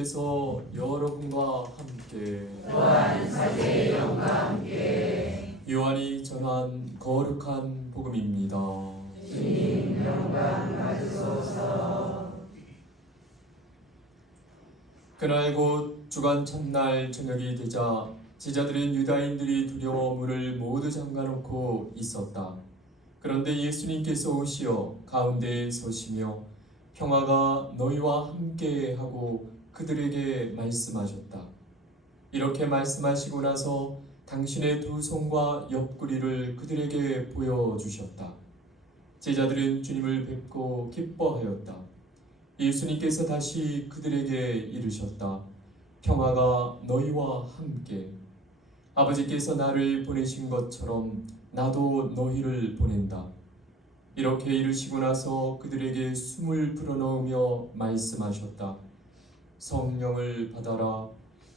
예수님께서 여러분과 함께 또한 사제의 영과 함께 요한이 전한 거룩한 복음입니다. 주님 영광 받으소서. 그날 곧 주간 첫날 저녁이 되자 제자들은 유다인들이 두려워 문을 모두 잠가놓고 있었다. 그런데 예수님께서 오시어 가운데에 서시며 평화가 너희와 함께 하고 그들에게 말씀하셨다. 이렇게 말씀하시고 나서 당신의 두 손과 옆구리를 그들에게 보여주셨다. 제자들은 주님을 뵙고 기뻐하였다. 예수님께서 다시 그들에게 이르셨다. 평화가 너희와 함께. 아버지께서 나를 보내신 것처럼 나도 너희를 보낸다. 이렇게 이르시고 나서 그들에게 숨을 불어넣으며 말씀하셨다. 성령을 받아라.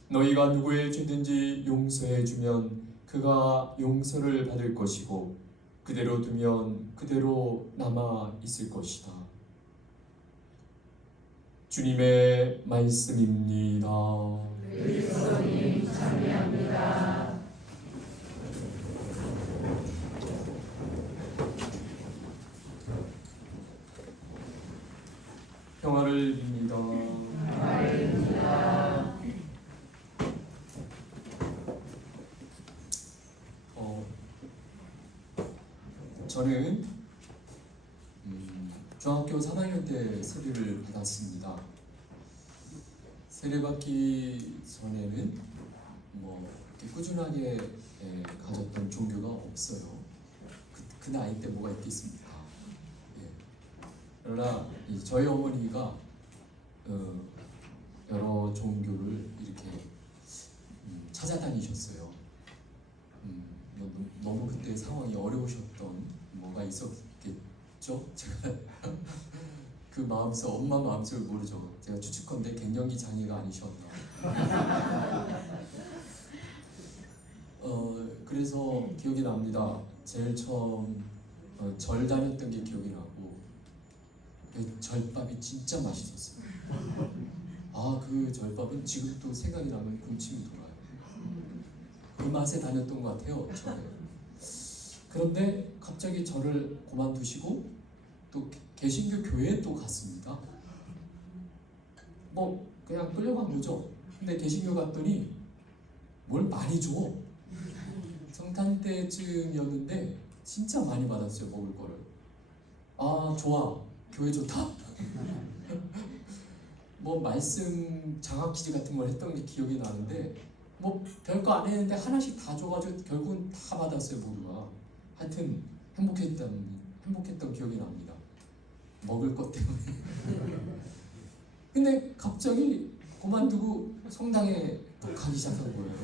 너희가 누구의 죄든지 용서해 주면 그가 용서를 받을 것이고 그대로 두면 그대로 남아 있을 것이다. 주님의 말씀입니다. 그리스도님 참여합니다. 평화를 빕니다. 평화입니다. 저는 중학교 3학년 때 세례를 받았습니다. 세례 받기 전에는 이렇게 꾸준하게 가졌던 종교가 없어요. 그 나이 때 뭐가 있겠습니까? 예. 그러나 저희 어머니가 여러 종교를 이렇게 찾아다니셨어요. 너무 그때 상황이 어려우셨던 뭐가 있었겠죠? 제가 그 마음속, 엄마 마음속을 모르죠. 제가 추측컨대 갱년기 장애가 아니셨나. 그래서 기억이 납니다. 제일 처음 절 다녔던 게 기억이 나고 그 절밥이 진짜 맛있었어요. 그 절밥은 지금도 생각이 나면 군침이 돌아요. 그 맛에 다녔던 것 같아요. 처음에. 그런데 갑자기 절을 그만두시고 또 개신교 교회에 또 갔습니다. 그냥 끌려간 거죠. 근데 개신교 갔더니 뭘 많이 줘. 성탄 때쯤이었는데 진짜 많이 받았어요. 먹을 거를. 좋아. 교회 좋다. 말씀 장학 퀴즈 같은 걸 했던 게 기억이 나는데 별거 안 했는데 하나씩 다 줘가지고 결국은 다 받았어요. 모두가. 하여튼 행복했던 기억이 납니다. 먹을 것 때문에. 근데 갑자기 그만두고 성당에 또 가기 시작한 거예요.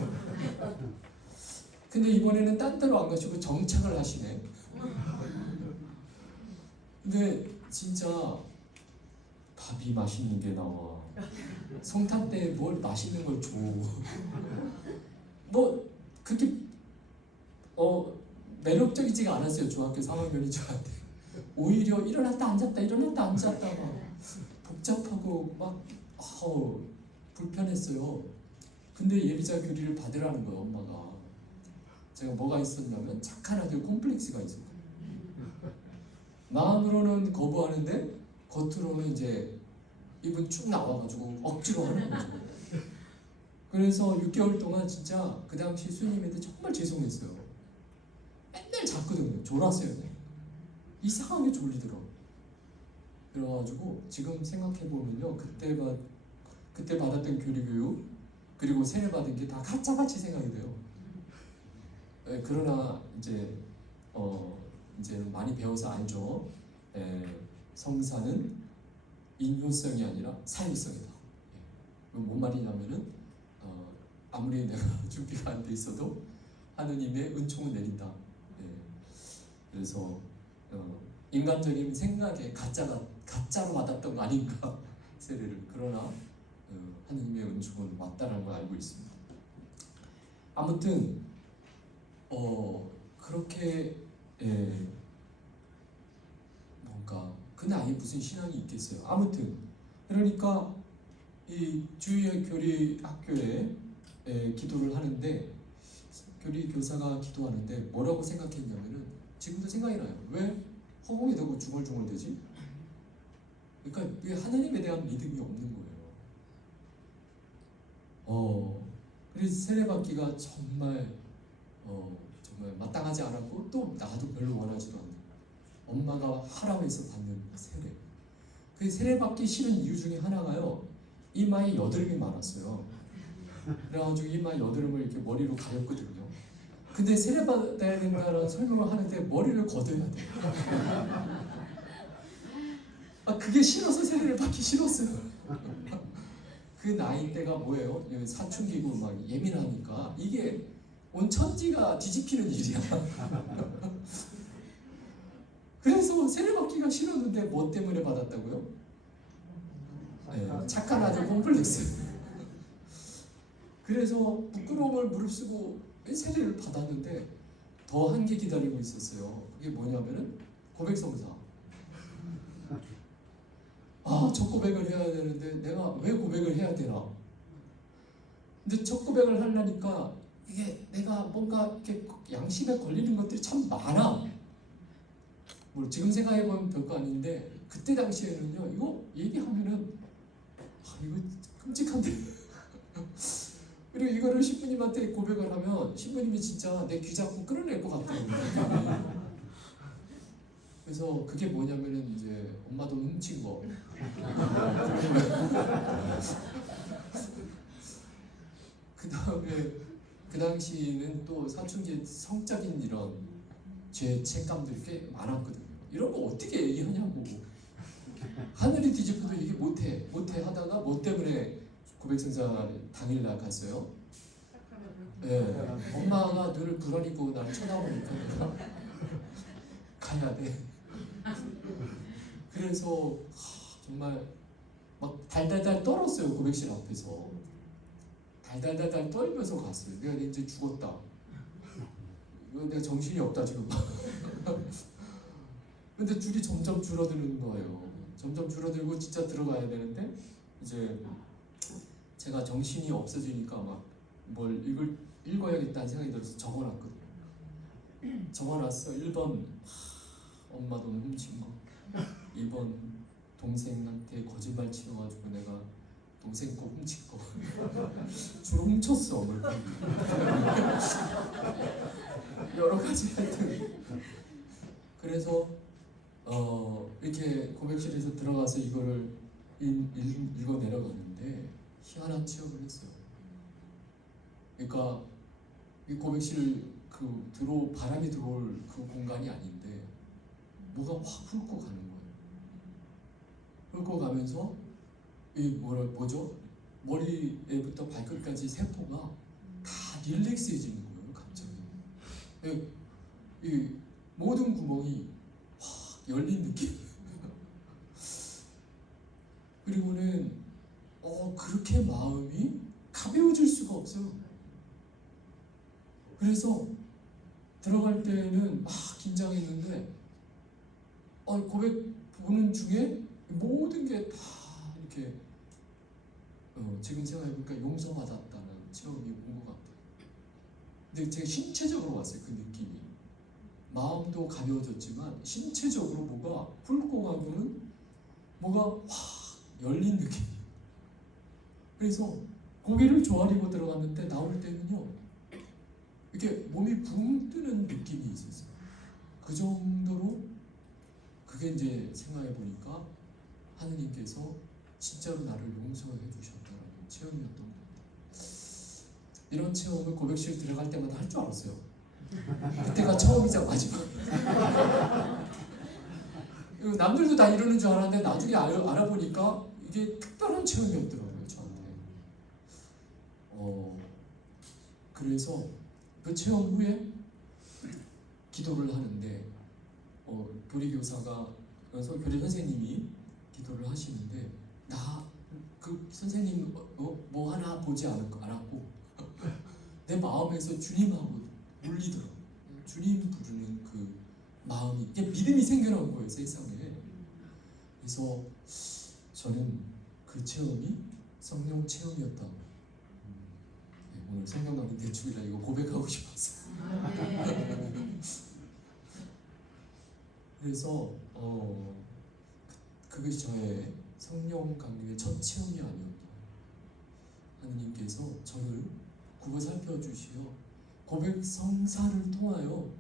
근데 이번에는 딴 데로 안 가시고 정착을 하시네. 근데 진짜 밥이 맛있는 게 나와. 성탄 때 뭘 맛있는 걸 줘. 그렇게 매력적이지가 않았어요. 중학교 3학년이 저한테. 오히려 일어났다 앉았다 일어났다 앉았다 막 복잡하고 막 불편했어요. 근데 예비자 교리를 받으라는 거예요. 엄마가. 제가 뭐가 있었냐면 착한 아들 콤플렉스가 있었어요. 마음으로는 거부하는데 겉으로는 이제 입은 쭉 나와가지고 억지로 하는 거죠. 그래서 6개월 동안 진짜 그 당시 수님한테 정말 죄송했어요. 맨날 잤거든요. 졸았어요. 이상하게 졸리더라고. 그래가지고 지금 생각해보면요, 그때 받았던 교리교육 그리고 세례 받은 게 다 가짜같이 생각이 돼요. 그러나 이제는 많이 배워서 알죠. 성사는 인효성이 아니라 사유성이다. 뭔 말이냐면은 아무리 내가 준비가 안 돼 있어도 하느님의 은총을 내린다. 그래서 인간적인 생각에 가짜로 받았던 거 아닌가 세례를. 그러나 하느님의 은총은 왔다는 걸 알고 있습니다. 아무튼 그렇게 뭔가 그 나이에 무슨 신앙이 있겠어요. 아무튼 그러니까 이 주의 교리 학교에 기도를 하는데 교리 교사가 기도하는데 뭐라고 생각했냐면은 지금도 생각이 나요. 왜 허공이 되고 중얼중얼대지? 그러니까 이게 하나님에 대한 믿음이 없는 거예요. 그래서 세례받기가 정말 정말 마땅하지 않았고 또 나도 별로 원하지도 않는 엄마가 하라고 해서 받는 세례. 그 세례받기 싫은 이유 중에 하나가요. 이마에 여드름이 많았어요. 그래가지고 이마 여드름을 이렇게 머리로 가렸거든요. 근데 세례받아야 된다는 설명을 하는데 머리를 걷어야 돼. 그게 싫어서 세례를 받기 싫었어요. 그 나이대가 뭐예요? 사춘기고 막 예민하니까 이게 온 천지가 뒤집히는 일이야. 그래서 세례받기가 싫었는데 뭐 때문에 받았다고요? 착한 아들 콤플렉스. 그래서 부끄러움을 무릅쓰고 세례를 받았는데 더 한 게 기다리고 있었어요. 그게 뭐냐면은 고백성사. 첫 고백을 해야 되는데 내가 왜 고백을 해야 되나? 근데 첫 고백을 하려니까 이게 내가 뭔가 이렇게 양심에 걸리는 것들이 참 많아. 뭐 지금 생각해보면 별거 아닌데 그때 당시에는요 이거 얘기하면은 이거 끔찍한데. 그리고 이거를 신부님한테 고백을 하면 신부님이 진짜 내 귀 잡고 끌어낼 것 같더라고요. 그래서 그게 뭐냐면은 이제 엄마 돈 훔친 거. 그 다음에 그 당시에는 또 사춘기 성적인 이런 죄책감들이 꽤 많았거든요. 이런 거 어떻게 얘기하냐고. 하늘이 뒤집어도 이게 못해 하다가 뭐 때문에 고백성사 당일날 갔어요. 엄마가 눈을 부라리고 나를 쳐다보니까 내가 가야 돼. 그래서 정말 막 달달달 떨었어요. 고백실 앞에서 달달달달 떨면서 갔어요. 내가 이제 죽었다. 내가 정신이 없다 지금. 근데 줄이 점점 줄어드는 거예요. 점점 줄어들고 진짜 들어가야 되는데 이제 제가 정신이 없어지니까 막 뭘 읽어야겠다는 생각이 들어서 적어놨거든요. 적어놨어. 1번 엄마 돈 훔친 거, 2번 동생한테 거짓말 치러가지고 내가 동생 거 훔친 거. 주로 훔쳤어. 여러 가지 하여튼. 그래서 이렇게 고백실에서 들어가서 이거를 읽어 내려가는데 희한한 체험을 했어요. 그러니까 이 고백실 바람이 들어올 그 공간이 아닌데 뭐가 확 훑고 가는 거예요. 훑고 가면서 뭐죠? 머리에부터 발끝까지 세포가 다 릴렉스해지는 거예요. 갑자기 이 모든 구멍이 확 열린 느낌. 그리고는 그렇게 마음이 가벼워질 수가 없어요. 그래서 들어갈 때는 막 긴장했는데 고백 보는 중에 모든 게 다 이렇게 지금 생각해보니까 용서받았다는 체험이 온 것 같아요. 근데 제가 신체적으로 왔어요. 그 느낌이. 마음도 가벼워졌지만 신체적으로 뭐가 훑고 가고는 뭐가 확 열린 느낌. 그래서 고개를 조아리고 들어갔는데 나올 때는요 이렇게 몸이 붕 뜨는 느낌이 있었어요. 그 정도로 그게 이제 생각해 보니까 하느님께서 진짜로 나를 용서해 주셨다는 체험이었던 것 같아요. 이런 체험을 고백실 들어갈 때마다 할 줄 알았어요. 그때가 처음이자 마지막. 남들도 다 이러는 줄 알았는데 나중에 알아보니까 이게 특별한 체험이었더라고요, 저한테. 그래서 그 체험 후에 기도를 하는데 교리교사가 교리 선생님이 기도를 하시는데 나 그 선생님 뭐 하나 보지 않았고 내 마음에서 주님하고 울리더라고요. 주님 부르는 그 마음이 이게 믿음이 생겨나는 거예요, 세상에. 그래서 저는 그 체험이 성령 체험이었다. 네, 오늘 성경 강의 대축이라 이거 고백하고 싶었어요. 그래서 그것이 저의 성령 강림의 첫 체험이 아니었다. 하느님께서 저를 굽어 살펴주시어 고백 성사를 통하여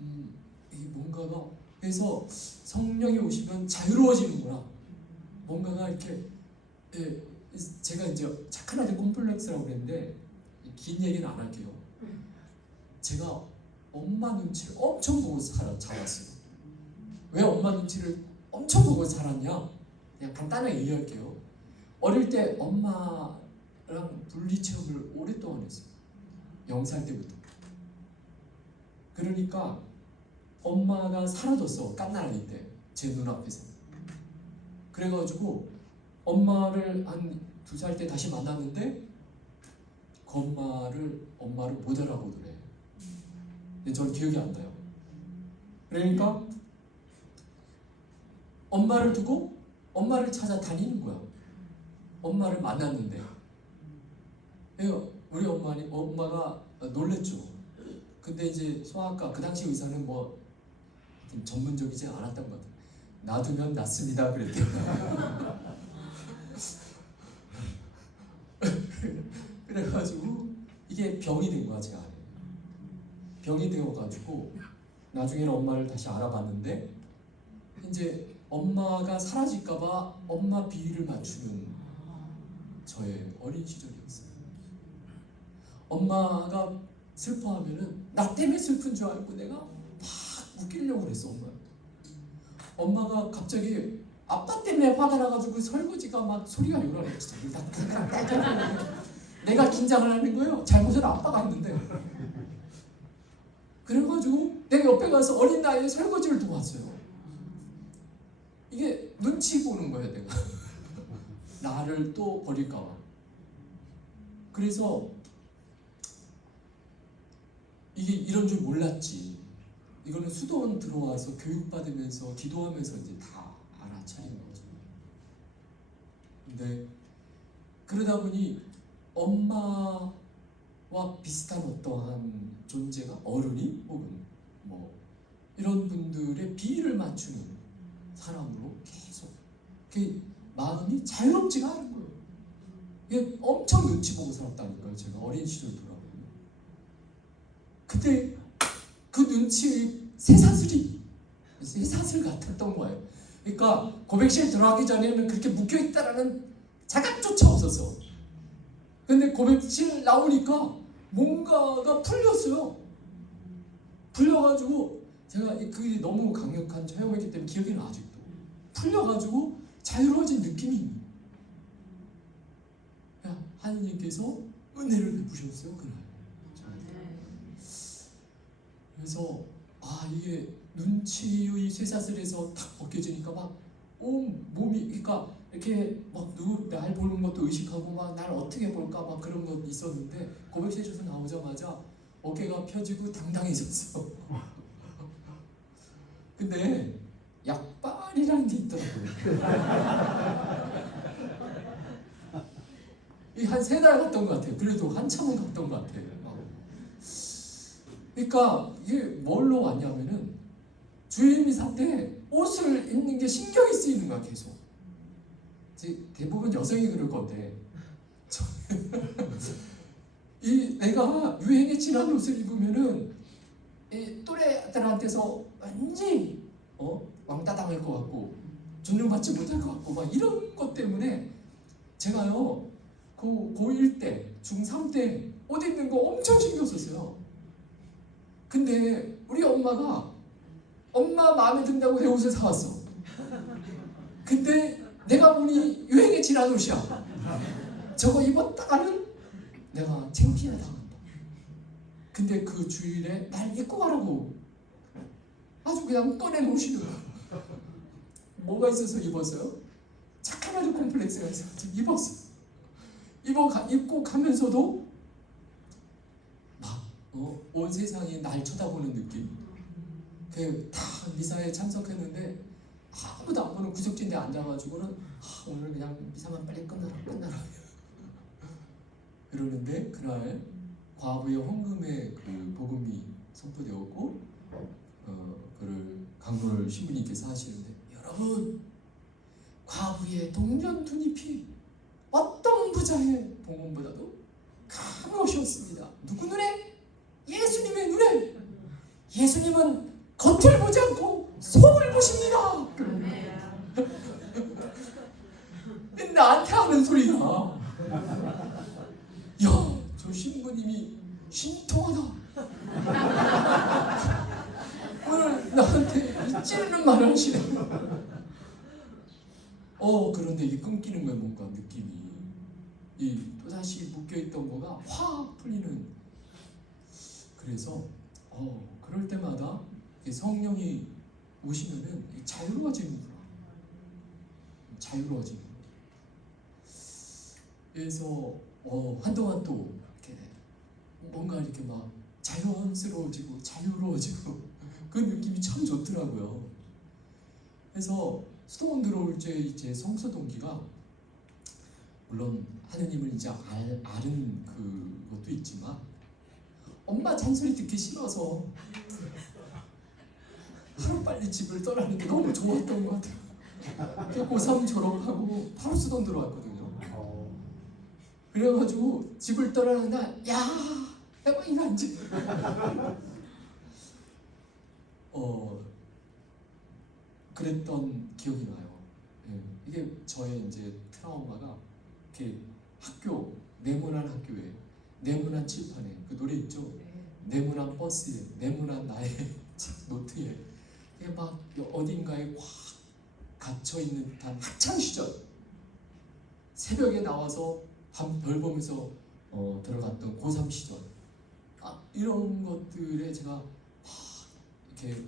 이 뭔가가 해서 성령이 오시면 자유로워지는구나. 뭔가가 이렇게 제가 이제 착한 아들 콤플렉스라고 그랬는데 긴 얘기는 안 할게요. 제가 엄마 눈치를 엄청 보고 자랐어요. 왜 엄마 눈치를 엄청 보고 자랐냐? 그냥 간단하게 얘기할게요. 어릴 때 엄마랑 분리 체험을 오랫동안 했어요. 0살 때부터. 그러니까 엄마가 사라졌어. 깐나라기 때 제 눈앞에서. 그래가지고 엄마를 한 2살 때 다시 만났는데 그 엄마를 못 알아보더래. 근데 전 기억이 안 나요. 그러니까 엄마를 두고 엄마를 찾아다니는 거야. 엄마를 만났는데 우리 엄마가 놀랬죠. 근데 이제 소아과 그 당시 의사는 뭐 전문적이지 않았던 것 같아요. 놔두면 낫습니다 그랬대요. 그래가지고 이게 병이 된 거야 제 안에. 병이 되어가지고 나중에는 엄마를 다시 알아봤는데 이제 엄마가 사라질까봐 엄마 비위를 맞추는 저의 어린 시절이었어요. 엄마가 슬퍼하면은 나 때문에 슬픈 줄 알고 내가 막 웃기려고 그랬어. 엄마가 갑자기 아빠 때문에 화가 나가지고 설거지가 막 소리가 요란해. 내가 긴장을 하는 거예요. 잘못은 아빠가 했는데. 그래가지고 내가 옆에 가서 어린 나이에 설거지를 도왔어요. 이게 눈치 보는 거예요 내가. 나를 또 버릴까 봐. 그래서 이게 이런 줄 몰랐지. 이거는 수도원 들어와서 교육받으면서 기도하면서 이제 다 알아차린 거죠. 근데 그러다 보니 엄마와 비슷한 어떠한 존재가 어른이 혹은 뭐 이런 분들의 비위를 맞추는 사람으로 계속 마음이 자유롭지가 않은 거예요. 이게 엄청 눈치 보고 살았다니까요. 제가 어린 시절 돌아보면. 근데 그 눈치의 쇠사슬 같았던 거예요. 그러니까 고백실 들어가기 전에는 그렇게 묶여있다라는 자각조차 없었어. 근데 고백실 나오니까 뭔가가 풀렸어요. 풀려가지고 제가 그게 너무 강력한 체험이기 때문에 기억이 나 아직도. 풀려가지고 자유로워진 느낌이 있는 거예요. 하느님께서 은혜를 베푸셨어요 그날. 그래서 이게 눈치의 쇠사슬에서 탁 벗겨지니까 막 온 몸이 그러니까 이렇게 막 날 보는 것도 의식하고 막 날 어떻게 볼까 막 그런 거 있었는데 고백실에서 나오자마자 어깨가 펴지고 당당해졌어. 근데 약발이라는 게 있더라고요. 이 한 3달 갔던 것 같아요. 그래도 한참은 갔던 것 같아요. 그러니까 이게 뭘로 왔냐면은 주일 미사 때 옷을 입는 게 신경이 쓰이는 거야 계속. 대부분 여성이 그럴 건데 내가 유행에 지난 옷을 입으면은 이 또래들한테서 완전히 왕따 당할 것 같고 존중받지 못할 것 같고 막 이런 것 때문에 제가요 고1 때 중3 때 옷 입는 거 엄청 신경 썼어요. 근데 우리 엄마가 엄마 마음에 든다고 내 옷을 사왔어. 근데 내가 보니 유행에 지난 옷이야. 저거 입었다가는 내가 창피해 당한다. 근데 그 주일에 날 입고 가라고 아주 그냥 꺼내놓으시는 거야. 뭐가 있어서 입었어요? 착한 아들 콤플렉스가 있어서 입었어. 입고 가면서도 막 온 세상이 날 쳐다보는 느낌. 다 미사에 참석했는데 아무도 안 보는 구석진데 앉아가지고는 오늘 그냥 미사만 빨리 끝나라 그러는데 그날 과부의 헌금의 그 복음이 선포되었고 그를 강론을 신부님께서 하시는데, 여러분, 과부의 동전 투입이 어떤 부자의 봉헌보다도 큰 것이었습니다. 누구 눈에? 예수님의 눈에. 예수님은 겉을 보지 않고 속을 보십니다. 근데 나한테 하는 소리가, 야, 저 신부님이 신통하다. 오늘 나한테 찌르는 말을 하시네. 그런데 이게 끊기는 거야. 뭔가 느낌이 또다시 묶여있던 거가 확 풀리는. 그래서 그럴 때마다 성령이 오시면은 자유로워지는구나. 자유로워지는. 그래서 한동안 또 이렇게 뭔가 이렇게 막 자연스러워지고 자유로워지고 그 느낌이 참 좋더라고요. 그래서 수도원 들어올 때 이제 성서 동기가, 물론 하느님을 이제 아는 그것도 있지만 엄마 잔소리 듣기 싫어서 하루빨리 집을 떠나는 게 너무 좋았던 것 같아요. 고3 졸업하고 바로 수도원 들어왔거든요. 그래가지고 집을 떠나는 날, 야, 내가 인간지. 그랬던 기억이 나요. 이게 저의 이제 트라우마가, 이렇게 학교, 네모난 학교에, 네모난 칠판에 그 노래 있죠? 네모난 버스에, 네모난 나의 노트에, 이게 막 어딘가에 확 갇혀 있는 듯한 학창 시절. 새벽에 나와서 밤 별 보면서 들어갔던 고3 시절. 이런 것들에 제가 막 이렇게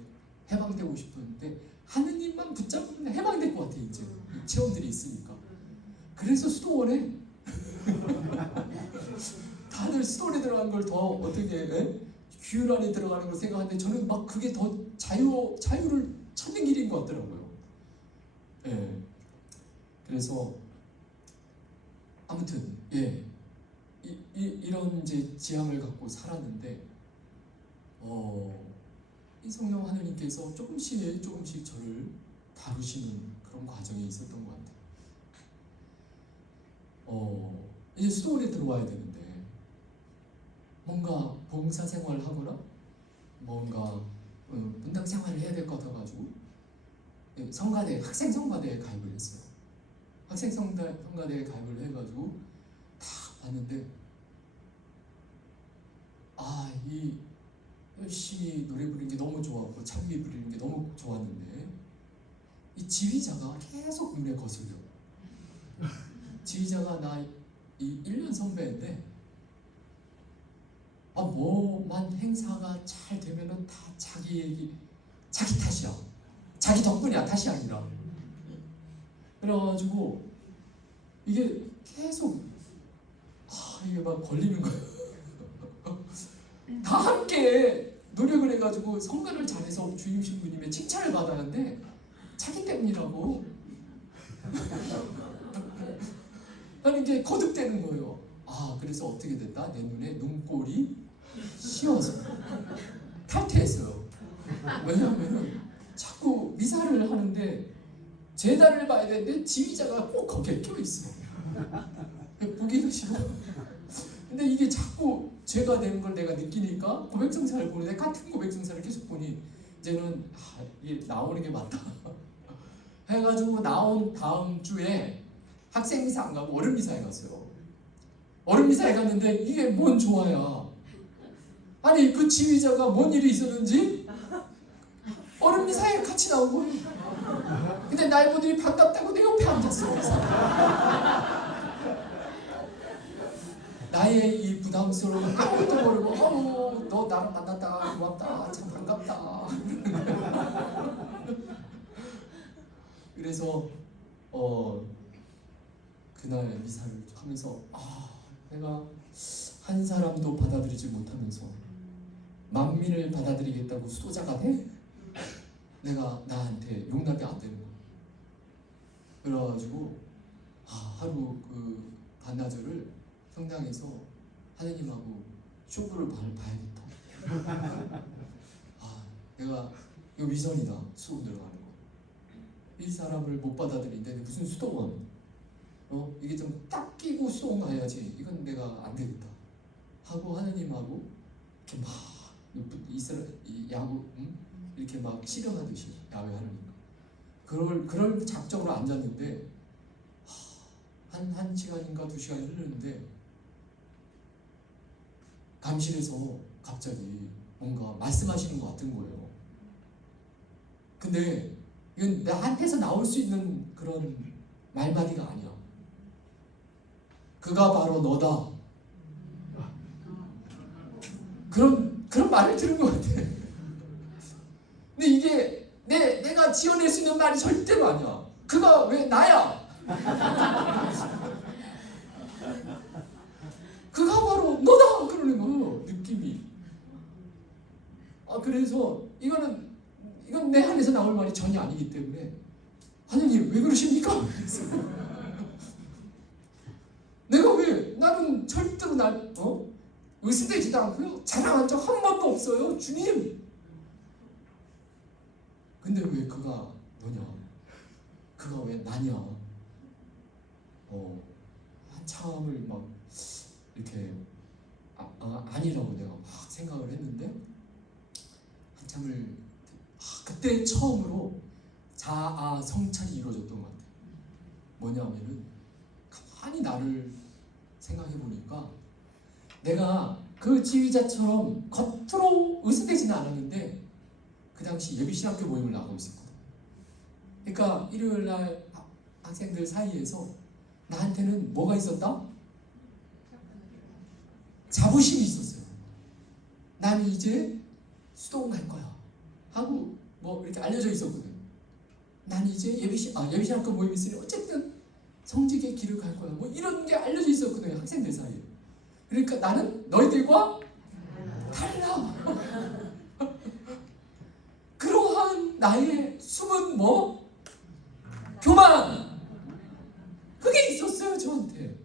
해방되고 싶었는데, 하느님만 붙잡으면 해방될 것 같아. 이제 이 체험들이 있으니까. 그래서 수도원에 다들 수도원에 들어간 걸 더 어떻게 규율 안에 들어가는 걸 생각하는데, 저는 막 그게 더 자유를 찾는 길인 것 같더라고요. 그래서 아무튼 이런 이제 지향을 갖고 살았는데, 이 성령 하느님께서 조금씩 저를 다루시는 그런 과정이 있었던 것 같아요. 이제 수도원에 들어와야 되는데, 뭔가 봉사 생활을 하거나 뭔가 분당 생활을 해야 될 것 같아가지고 성가대, 학생 성가대에 가입을 했어요. 학생 성가대에 가입을 해가지고 다 봤는데, 이 열심히 노래 부르는 게 너무 좋았고 찬미 부르는 게 너무 좋았는데, 이 지휘자가 계속 눈에 거슬려. 지휘자가 나 이 1년 선배인데, 뭐만 행사가 잘 되면은 다 자기 탓이야. 자기 덕분이야. 탓이 아니라. 그래가지고 이게 계속 이게 막 걸리는 거예요. 다 함께 노력을 해가지고 성가를 잘해서 주임 신부님의 칭찬을 받았는데 자기 때문이라고. 나는 이게 거듭되는 거예요. 그래서 어떻게 됐다? 내 눈에 눈꼴이 씌워서 탈퇴했어요. 왜냐하면 자꾸 미사를 하는데 제단을 봐야 되는데 지휘자가 꼭 거기에 껴있어. 보기가 싫어. 근데 이게 자꾸 죄가 되는 걸 내가 느끼니까 고백성사를 보는데, 같은 고백성사를 계속 보니 이제는 이게 나오는 게 맞다 해가지고 나온 다음 주에 학생 미사 안 가고 어른 미사에 갔어요. 어른 미사에 갔는데 이게 뭔 좋아야. 아니 그 지휘자가 뭔 일이 있었는지 어른 미사에 같이 나온 거예요. 근데 날 보더니 반갑다고 내 옆에 앉았어. 나의 이 부담스러운 아무것도 모르고 너 나랑 만났다 고맙다 참 반갑다. 그래서 그날 미사를 하면서 내가 한 사람도 받아들이지 못하면서 만민을 받아들이겠다고 수도자가 돼? 내가 나한테 용납이 안 되는 거야. 그래가지고 반나절을 성당에서 하느님하고 쇼부를 봐야겠다. 아, 내가 이거 위선이다. 수동 들어가는 거. 이 사람을 못 받아들이는데 무슨 수동원? 이게 좀 딱 끼고 수동 가야지. 이건 내가 안 되겠다. 하고 하느님하고 이렇게 막 이스라엘 야구 이렇게 막 씨름하듯이 야외하느니까. 그럴 작정으로 앉았는데 한 시간인가 2시간이 흐르는데 감실에서 갑자기 뭔가 말씀하시는 것 같은 거예요. 근데 이건 나한테서 나올 수 있는 그런 말마디가 아니야. 그가 바로 너다. 그런 말을 들은 것 같아. 근데 이게 내가 지어낼 수 있는 말이 절대로 아니야. 그가 왜 나야? 그가 바로 너다 그러는 거 느낌이. 그래서 이건 내 안에서 나올 말이 전혀 아니기 때문에 하느님 왜 그러십니까? 내가 왜 나는 절대로 의심되지도 않고요. 자랑한 적 한 번도 없어요. 주님. 근데 왜 그가 너냐? 그가 왜 나냐? 한참을 막 이렇게 아니라고 내가 막 생각을 했는데 한참을 그때 처음으로 자아 성찰이 이루어졌던 것 같아요. 뭐냐면은 가만히 나를 생각해 보니까 내가 그 지휘자처럼 겉으로 의식되지는 않았는데 그 당시 예비신학교 모임을 나가고 있었거든. 그러니까 일요일날 학생들 사이에서 나한테는 뭐가 있었다? 자부심이 있었어요. 난 이제 수동 갈 거야 하고 뭐 이렇게 알려져 있었거든. 난 이제 예비신학교 모임이 있으니 어쨌든 성직의 길을 갈 거야. 뭐 이런 게 알려져 있었거든요. 학생들 사이에. 그러니까 나는 너희들과 달라. 그러한 나의 숨은 교만. 그게 있었어요 저한테.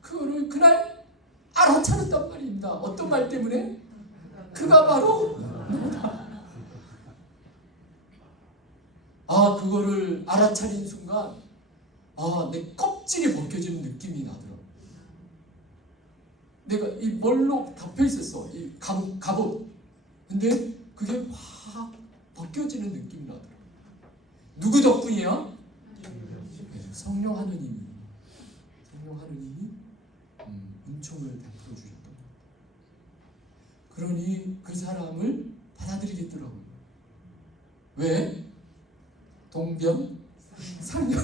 그거를 그날 알아차렸단 말입니다. 어떤 말 때문에? 그가 바로 너다. 그거를 알아차린 순간 내 껍질이 벗겨지는 느낌이 나더라고. 내가 이 뭘로 덮여 있었어. 이 갑옷. 근데 그게 확 벗겨지는 느낌이 나더라고. 누구 덕분이야? 성령 하느님이 은총을 베풀어 주셨던 것 같아요. 그러니 그 사람을 받아들이겠더라고요. 왜? 동변 상련.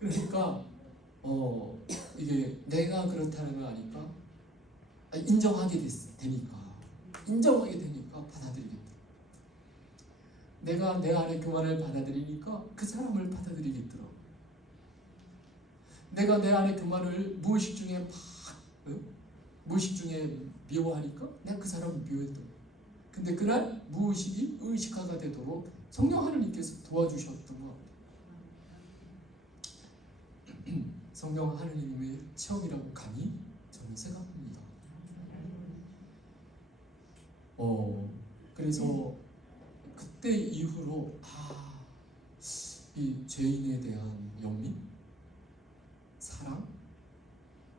그러니까 이게 내가 그렇다는 걸 아니까 인정하게 되니까 받아들이겠다. 내가 내 안에 교만을 받아들이니까 그 사람을 받아들이겠더라고. 내가 내 안에 교만을 무의식 중에 미워하니까 내가 그 사람을 미워했더라고. 근데 그날 무의식이 의식화가 되도록 성령 하느님께서 도와주셨던 것 같아요. 성령 하느님의 체험이라고 감히 저는 생각합니다. 그래서 그때 이후로 이 죄인에 대한 연민, 사랑,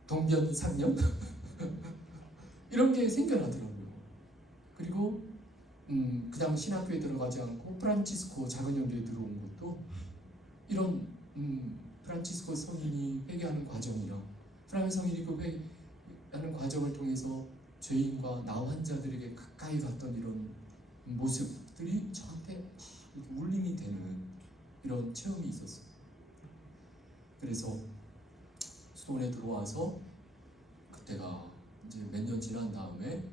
동변상련 이런 게 생겨나더라고요. 그리고 그냥 신학교에 들어가지 않고 프란치스코 작은 형제에 들어온 것도 이런 프란치스코 성인이 회개하는 과정이나 프랑스 성인이 그 회개하는 과정을 통해서 죄인과 나 환자들에게 가까이 갔던 이런 모습들이 저한테 이렇게 울림이 되는 이런 체험이 있었어요. 그래서 수도원에 들어와서 그때가 이제 몇 년 지난 다음에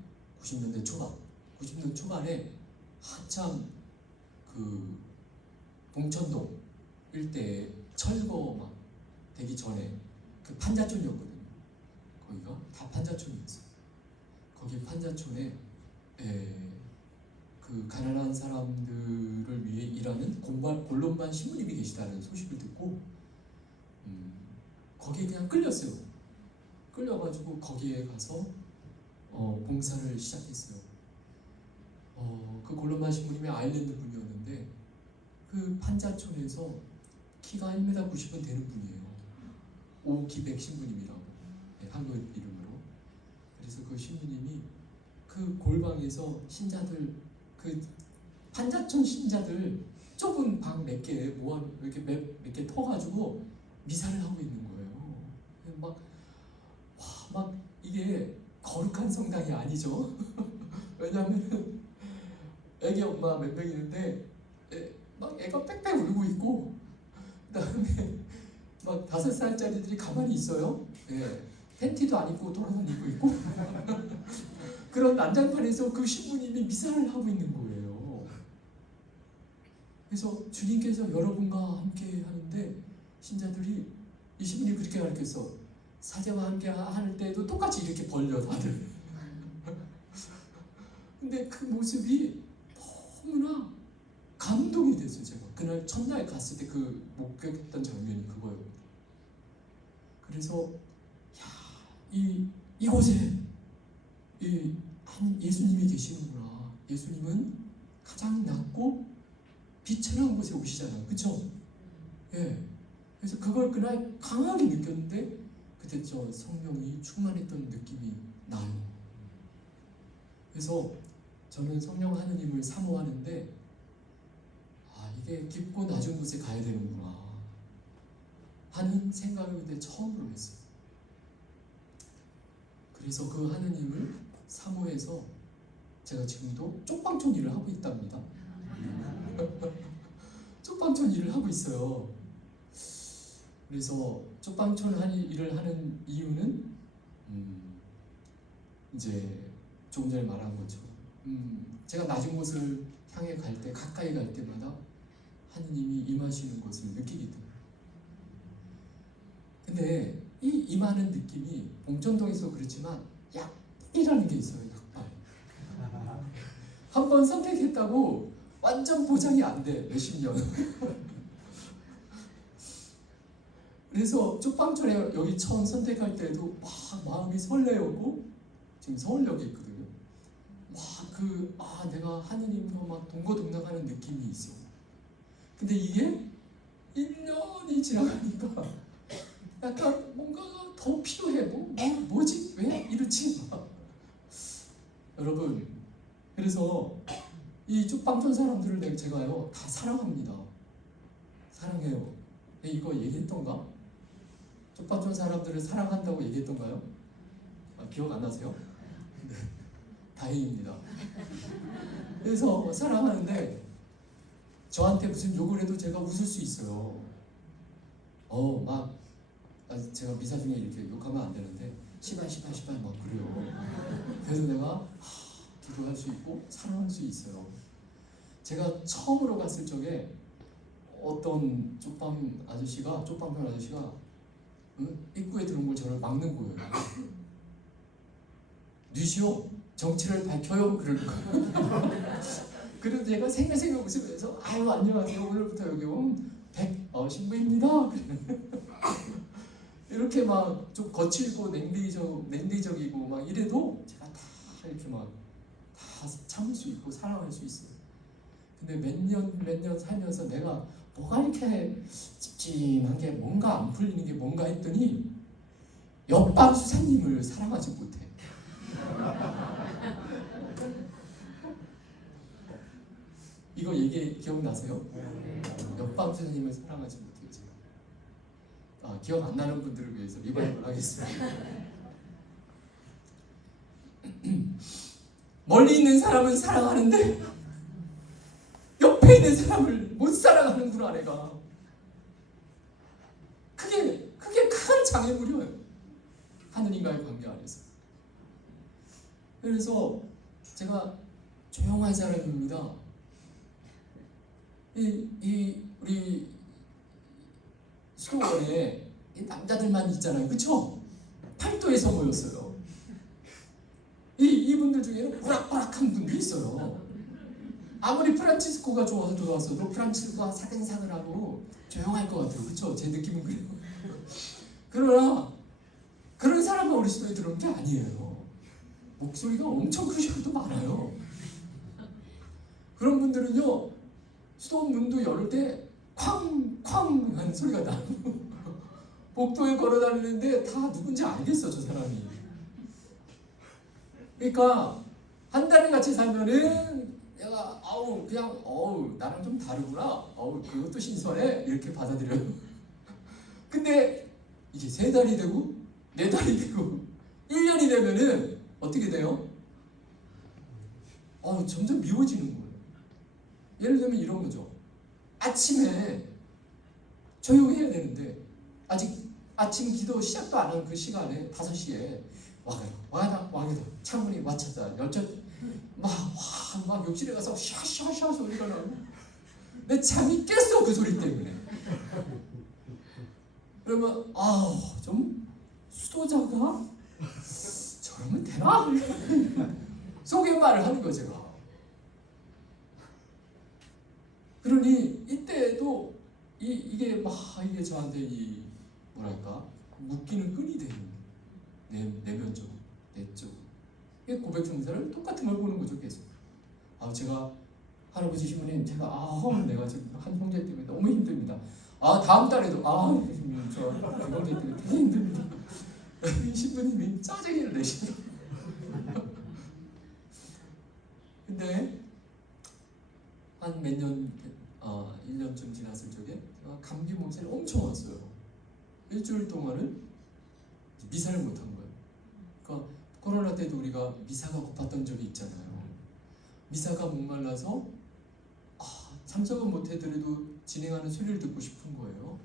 90년대 초반에 한참 그 봉천동 일대에 철거 막 되기 전에 그 판자촌이었거든요. 거기가 다 판자촌이었어요. 거기 판자촌에 그 가난한 사람들을 위해 일하는 곤론반 신부님이 계시다는 소식을 듣고 거기에 그냥 끌렸어요. 끌려가지고 거기에 가서 봉사를 시작했어요. 그 골로마 신부님이 아일랜드 분이었는데 그 판자촌에서 키가 1m 90은 되는 분이에요. 오기백 신부님이라고, 네, 한국 이름으로. 그래서 그 신부님이 그 골방에서 신자들, 그 판자촌 신자들 좁은 방 몇 개 모아 이렇게 몇 개 터가지고 미사를 하고 있는 거예요. 막 이게 거룩한 성당이 아니죠. 왜냐하면 애기 엄마 몇 명 있는데 막 애가 빽빽 울고 있고, 그다음에 막 5살짜리들이 가만히 있어요. 예, 팬티도 안 입고 돌아다니고 있고 그런 난장판에서 그 신부님이 미사를 하고 있는 거예요. 그래서 주님께서 여러분과 함께 하는데 신자들이 이 신부님이 그렇게 가르쳤어. 사제와 함께 할 때도 똑같이 이렇게 벌려 다들. 근데 그 모습이 너무나 감동이 됐어요. 제가 그날 첫날 갔을 때 그 목격했던 장면이 그거예요. 그래서 이곳에 한 예수님이 계시는구나. 예수님은 가장 낮고 비천한 곳에 오시잖아요. 그렇죠? 예. 그래서 그걸 그날 강하게 느꼈는데 그때 저 성령이 충만했던 느낌이 나요. 그래서 저는 성령 하느님을 사모하는데 이게 깊고 낮은 곳에 가야 되는구나 하는 생각을 그때 처음으로 했어요. 그래서 그 하느님을 사모해서 제가 지금도 쪽방촌 일을 하고 있답니다. 쪽방촌 일을 하고 있어요. 그래서 쪽방촌 일을 하는 이유는 이제 조금 전에 말한 것처럼 제가 낮은 곳을 향해 갈 때, 가까이 갈 때마다 하느님이 임하시는 것을 느끼기 때문에. 근데 이 임하는 느낌이 봉천동에서 그렇지만 약이라는 게 있어요. 약발. 한 번 선택했다고 완전 보장이 안 돼. 몇십 년. 그래서 쪽방촌에 여기 처음 선택할 때도 막 마음이 설레었고, 지금 서울역에 있거든요. 내가 하느님과 막 동거동락하는 느낌이 있어. 근데 이게 1년이 지나가니까 약간 뭔가가 더 필요해. 뭐지? 왜 이렇지? 여러분, 그래서 이 쪽방촌 사람들을 제가요 다 사랑합니다. 사랑해요. 이거 얘기했던가? 쪽방촌 사람들을 사랑한다고 얘기했던가요? 기억 안 나세요? 네, 다행입니다. 그래서 사랑하는데 저한테 무슨 욕을 해도 제가 웃을 수 있어요. 제가 미사 중에 이렇게 욕하면 안 되는데 시발 막 그래요. 그래서 내가 기도할 수 있고 사랑할 수 있어요. 제가 처음으로 갔을 적에 어떤 쪽방촌 아저씨가 입구에 들어온 걸 저를 막는 거예요. 뉴시오 정치를 밝혀요 그러는 거예요. 그래서 제가 생각생각 웃으면서 안녕하세요. 오늘부터 여기 온 신부입니다. 이렇게 막 좀 거칠고 냉대적이고 막 이래도 제가 다 이렇게 막 다 참을 수 있고 사랑할 수 있어요. 근데 몇 년 살면서 내가 뭐가 이렇게 찝찝한 게 뭔가 안 풀리는 게 뭔가 했더니 옆방 수사님을 사랑하지 못해. 이거 얘기 기억나세요? 옆방 수사님을 사랑하지 못해요. 제가. 기억 안 나는 분들을 위해서 리바이벌 하겠습니다. 멀리 있는 사람은 사랑하는데 옆에 있는 사람을 못 사랑하는구나 내가. 그게 큰 장애물이에요. 하느님과의 관계 안에서. 그래서 제가 조용한 사람입니다. 우리 수도원에 남자들만 있잖아요. 그쵸? 팔도에서 모였어요. 이분들 중에는 오락오락한 분들이 있어요. 아무리 프란치스코가 좋아서 들어왔어도 프란치스코가 사근사근하고 조용할 것 같아요. 그쵸? 제 느낌은 그래요. 그러나 그런 사람만 우리 수도에 들어오는 게 아니에요. 목소리가 엄청 크신 분도 많아요. 그런 분들은요, 수도 문도 열을 때 쾅쾅 하는 소리가 나고 복도에 걸어 다니는데 다 누군지 알겠어, 저 사람이. 그러니까 한 달을 같이 살면은 내가 그냥 나랑 좀 다르구나, 그것도 신선해, 이렇게 받아들여요. 근데 이게 3달이 되고 4달이 되고 1년이 되면은 어떻게 돼요? 점점 미워지는 거예요. 예를 들면 이런 거죠. 아침에 조용히 해야 되는데 아직 아침 기도 시작도 안 한 그 시간에 5시에 와가다 창문이 와차다 열차 막 욕실에 가서 샤샤샤 소리가 나고 내 잠이 깼어, 그 소리 때문에. 그러면 좀 수도자가 저러면 되나? 속의 말을 하는 거죠, 제가. 그러니 이때도 이게 저한테 묶이는 끈이 되는 내면적으로, 내적으로. 이게 고백 성사를 똑같은 걸 보는 거죠, 계속. 제가 할아버지 시부님, 제가 내가 지금 한 형제 때문에 너무 힘듭니다. 다음 달에도 교수님, 저 형제 때문에 되게 힘듭니다. 신부님이 짜증을 내시더라고요. 근데 한 몇 년, 1년쯤 지났을 적에 제가 감기 몸살이 엄청 왔어요. 일주일 동안은 미사를 못한 거예요. 그러니까 코로나 때도 우리가 미사가 고팠던 적이 있잖아요. 미사가 목말라서 참석은 못해더라도 진행하는 소리를 듣고 싶은 거예요.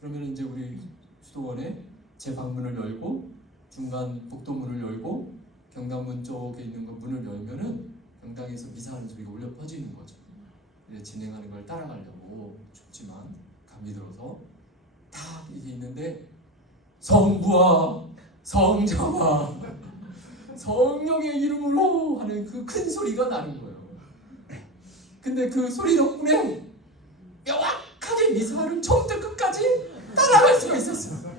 그러면 이제 우리 수도원에 제 방문을 열고 중간 복도문을 열고 경당문 쪽에 있는 거 문을 열면은 경당에서 미사하는 소리가 울려 퍼지는 거죠. 이제 진행하는 걸 따라가려고 춥지만 감기 들어서 딱 이게 있는데 성부와 성자와 성령의 이름으로 하는 그 큰 소리가 나는 거예요. 근데 그 소리 덕분에 명확하게 미사를 처음부터 끝까지 따라갈 수가 있었어요.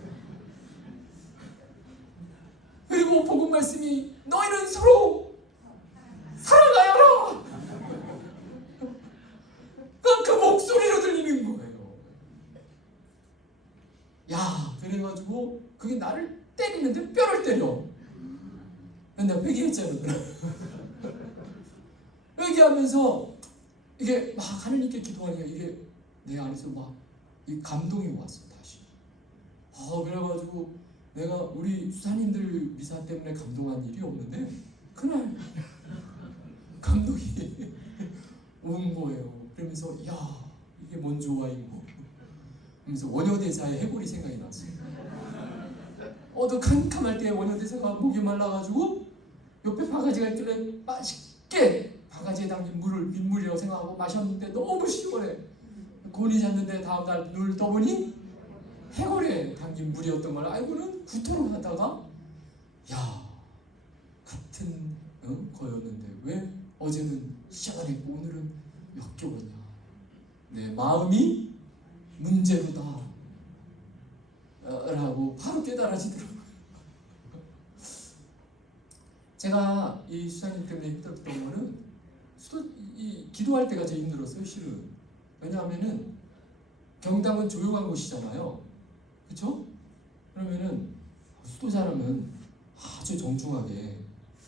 그리고 복음 말씀이 너희는 서로 사랑하여라. 그 목소리로 들리는 거예요. 그래가지고 그게 나를 때리는데 뼈를 때려. 내가 회개했잖아. 회개하면서 이게 하나님께 기도하니까 이게 내 안에서 이 감동이 왔어, 다시. 그래가지고 내가 우리 수사님들 미사 때문에 감동한 일이 없는데 그날 감동이 온 거예요. 그러면서 이게 뭔 조화인고. 그러면서 원효대사의 해골이 생각이 났어요. 캄캄할 때 원효대사가 목이 말라가지고 옆에 바가지가 있길래 맛있게 바가지에 담긴 물을 민물이라고 생각하고 마셨는데 너무 시원해. 곤히 잤는데 다음날 눈을 떠보니 해골에 담긴 물이었던 걸 알고는 구토를 하다가 같은 거였는데 왜 어제는 시원했고 오늘은 역겨웠냐. 내 마음이 문제로다 라고 바로 깨달아지더라고요. 제가 이 수사님 때문에 힘들었던 거는 기도할 때가 제일 힘들었어요, 실은. 왜냐하면은 경당은 조용한 곳이잖아요. 그렇죠? 그러면은 수도사람은 아주 정중하게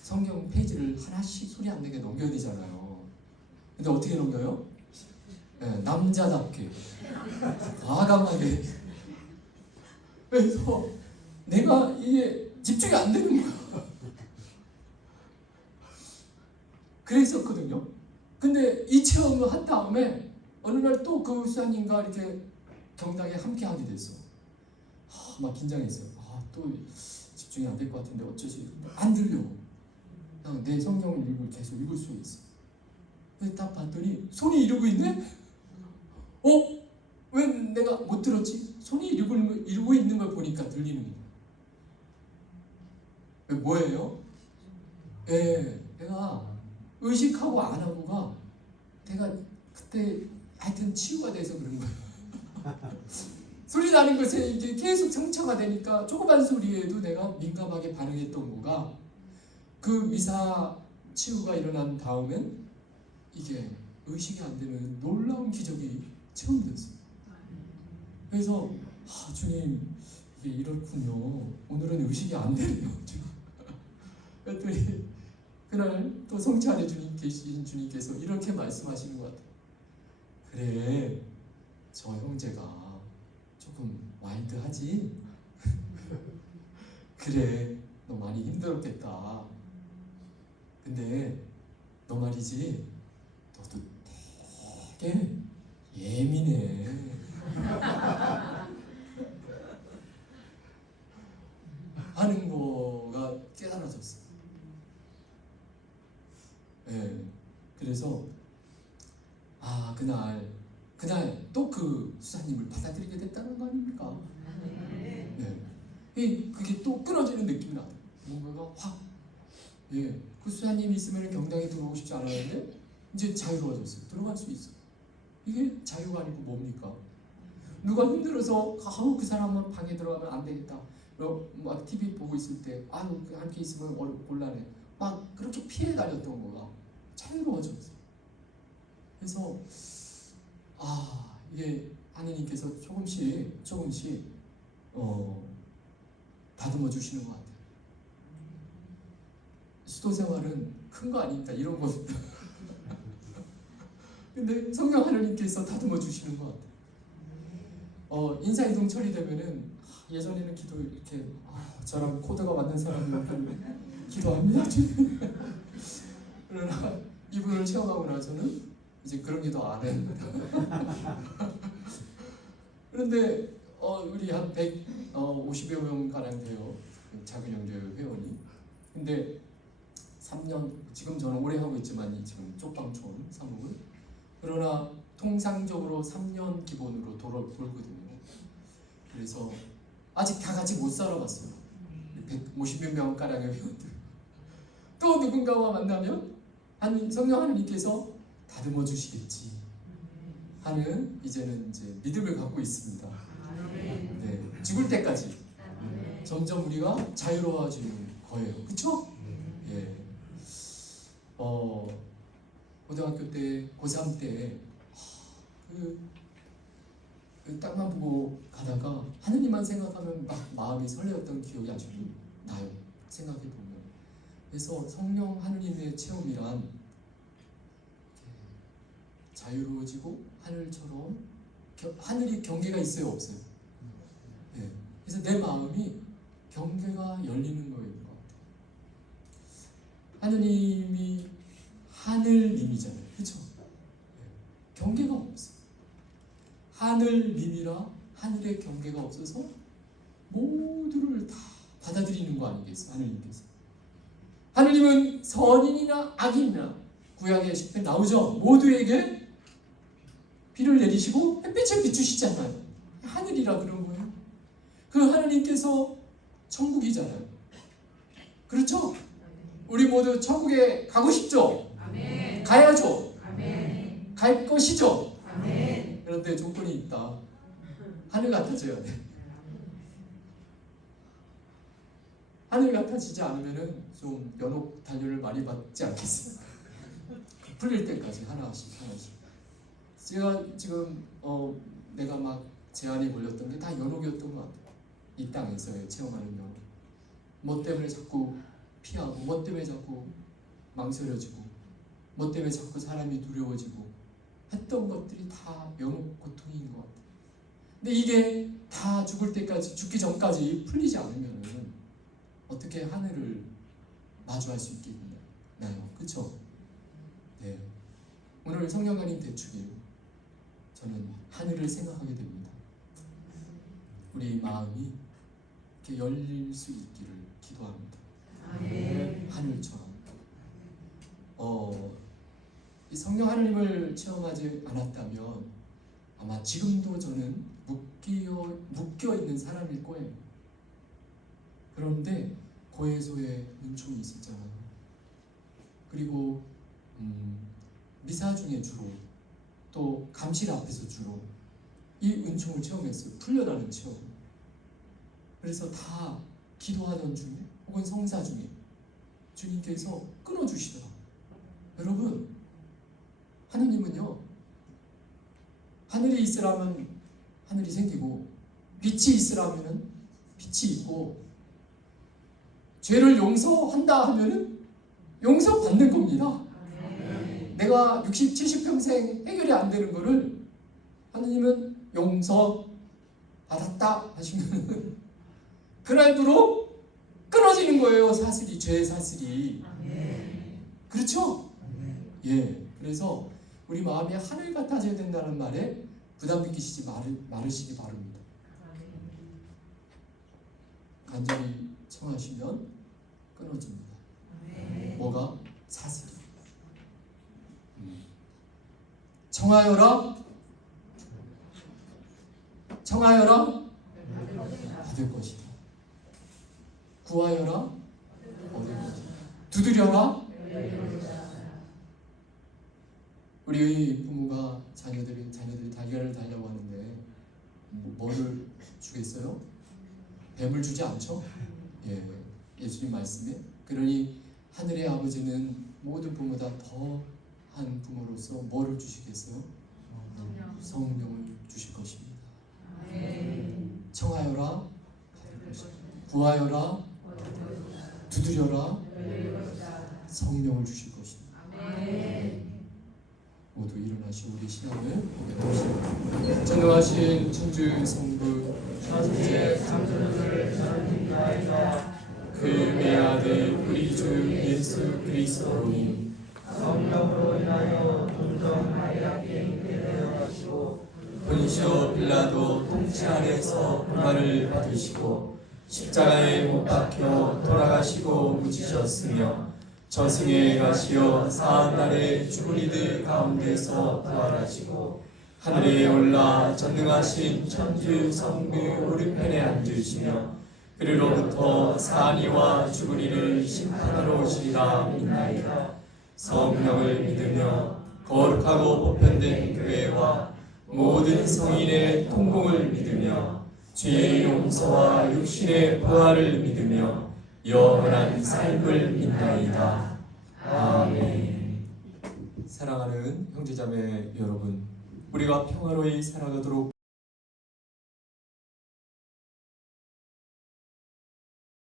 성경 페이지를 하나씩 소리 안 내게 넘겨야 되잖아요. 근데 어떻게 넘겨요? 남자답게 과감하게. 그래서 내가 이게 집중이 안 되는 거야. 그랬었거든요. 근데 이 체험을 한 다음에 어느 날 또 그 수사님과 이렇게 경당에 함께 하게 됐어. 막 긴장했어요. 또 집중이 안 될 것 같은데 어쩌지? 안 들려. 그냥 내 성경을 계속 읽을 수 있어. 근데 딱 봤더니 손이 이러고 있네? 왜 내가 못 들었지? 손이 이러고 있는 걸 보니까 들리는 거야. 뭐예요? 내가 의식하고 안 하고가 내가 그때 하여튼 치유가 돼서 그런 거야. 소리 나는 것에 이게 계속 상처가 되니까 조그만 소리에도 내가 민감하게 반응했던 거가 그 미사 치유가 일어난 다음엔 이게 의식이 안 되는 놀라운 기적이 체험됐어요. 그래서 주님 이게 이렇군요. 오늘은 의식이 안 되네요. 그랬더니 그날 또 성치 안에 주님 계신 주님께서 이렇게 말씀하시는 것 같아요. 그래, 저 형제가 조금 와일드하지? 그래, 너 많이 힘들었겠다. 근데 너 말이지, 너도 되게 예민해. 하는 거가 깨달아졌어요. 네, 그래서 그날 또 그 수사님을 받아들이게 됐다는 거 아닙니까? 네, 그게 또 끊어지는 느낌이 나요. 뭔가가 확, 그 수사님이 있으면 경당에 들어오고 싶지 않았는데 이제 자유로워졌어요. 들어갈 수 있어. 이게 자유가 아니고 뭡니까? 누가 힘들어서 그 사람은 방에 들어가면 안 되겠다. 막 TV 보고 있을 때 함께 있으면 곤란해. 막 그렇게 피해 다녔던 거가 자유로워졌어요. 그래서 이게 하느님께서 조금씩 다듬어 주시는 것 같아요. 수도 생활은 큰 거 아닙니다. 이런 겁니다. 근데 성령 하느님께서 다듬어 주시는 것 같아요. 인사이동 처리되면은 예전에는 기도 이렇게 저랑 코드가 맞는 사람이 기도합니다. 그러나 이분을 체험하고 나서는 이제 그런 기도 안 합니다. 그런데 우리 한 150여 명 가량 돼요. 작은 형제 회원이. 근데 3년, 지금 저는 오래 하고 있지만 지금 쪽방촌 사목을. 그러나 통상적으로 3년 기본으로 돌거든요. 그래서 아직 다 같이 못 살아봤어요. 150여 명 가량의 회원들. 또 누군가와 만나면 성령 하느님께서 다듬어 주시겠지 하는 이제는 이제 믿음을 갖고 있습니다. 네, 죽을 때까지 점점 우리가 자유로워지는 거예요. 그렇죠? 예. 고등학교 때 고3 때 그 땅만 보고 가다가 하느님만 생각하면 막 마음이 설레었던 기억이 아주 나요. 생각해 보면. 그래서 성령 하느님의 체험이란 자유로워지고 하늘처럼 하늘이 경계가 있어요, 없어요? 네. 그래서 내 마음이 경계가 열리는 거예요. 하느님이 하늘님이잖아요, 그렇죠? 네. 경계가 없어. 하늘님이라 하늘의 경계가 없어서 모두를 다 받아들이는 거 아니겠어요, 하느님께서? 하느님은 선인이나 악인이나 구약의 시편에 나오죠. 모두에게 비를 내리시고 햇빛을 비추시잖아요. 하늘이라 그런 거예요. 그 하느님께서 천국이잖아요. 그렇죠? 우리 모두 천국에 가고 싶죠? 아멘. 가야죠? 아멘. 갈 것이죠? 아멘. 그런데 조건이 있다. 하늘 같아져야 돼. 하늘 같아지지 않으면 좀 연옥 단련을 많이 받지 않겠습니까? 풀릴 때까지 하나씩. 제가 지금 내가 막 제한이 걸렸던 게 다 연옥이었던 것 같아요. 이 땅에서의 체험하는 연옥. 뭐 때문에 자꾸 피하고, 뭐 때문에 자꾸 망설여지고, 뭐 때문에 자꾸 사람이 두려워지고 했던 것들이 다 연옥 고통인 것 같아요. 근데 이게 다 죽기 전까지 풀리지 않으면은 어떻게 하늘을 마주할 수 있겠나요? 그렇죠? 네. 오늘 성령하님 대축이에요. 저는 하늘을 생각하게 됩니다. 우리 마음이 이렇게 열릴 수 있기를 기도합니다. 아멘. 하늘처럼. 이 성령 하나님을 체험하지 않았다면 아마 지금도 저는 묶여 있는 사람일 거예요. 그런데 고해소에 은총이 있었잖아요. 그리고 미사 중에 주로 또 감실 앞에서 주로 이 은총을 체험했어요. 풀려나는 체험. 그래서 다 기도하던 중에 혹은 성사 중에 주님께서 끊어주시더라. 여러분, 하느님은요, 하늘이 있으라면 하늘이 생기고 빛이 있으라면 빛이 있고 죄를 용서한다 하면은 용서받는 겁니다. 내가 60, 70평생 해결이 안 되는 거를 하느님은 용서 받았다 하시면 그날부로 끊어지는 거예요. 사슬이, 죄의 사슬이. 그렇죠? 예. 그래서 우리 마음이 하늘 같아져야 된다는 말에 부담 느끼시지 말으시기 바랍니다. 간절히 청하시면 끊어집니다. 뭐가? 사슬이. 청하여라. 청하여라. 받을 것이다. 구하여라. 얻을 것이다. 두드려라. 우리 부모가 자녀들이 달걀을 달라고 하는데 뭐를 주겠어요? 뱀을 주지 않죠? 예, 예수님 말씀에. 그러니 하늘의 아버지는 모든 부모보다 더한 부모로서 뭐를 주시겠어요? 성령을 주실 것입니다. 청하여라 받을 것이다. 구하여라 두드려라 성령을 주실 것입니다. 모두 일어나시고 우리 신앙을 고백합시다. 전능하신 천주 성부 천재 창조주를 저는 믿나이다. 그의 아들 우리 주 예수 그리스도니 성령으로 인하여 동정 마리아께 잉태 되어가시고 본시오 빌라도 통치 아래서 고난을 받으시고 십자가에 못 박혀 돌아가시고 묻히셨으며 저승에 가시어 사한날에 죽은 이들 가운데서 부활하시고 하늘에 올라 전능하신 천주 성부 오른편에 앉으시며 그리로부터 사한이와 죽은 이를 심판하러 오시리라 믿나이다. 성령을 믿으며 거룩하고 보편된 교회와 모든 성인의 통공을 믿으며 죄의 용서와 육신의 부활을 믿으며 영원한 삶을 믿나이다. 아멘. 사랑하는 형제자매 여러분, 우리가 평화로이 살아가도록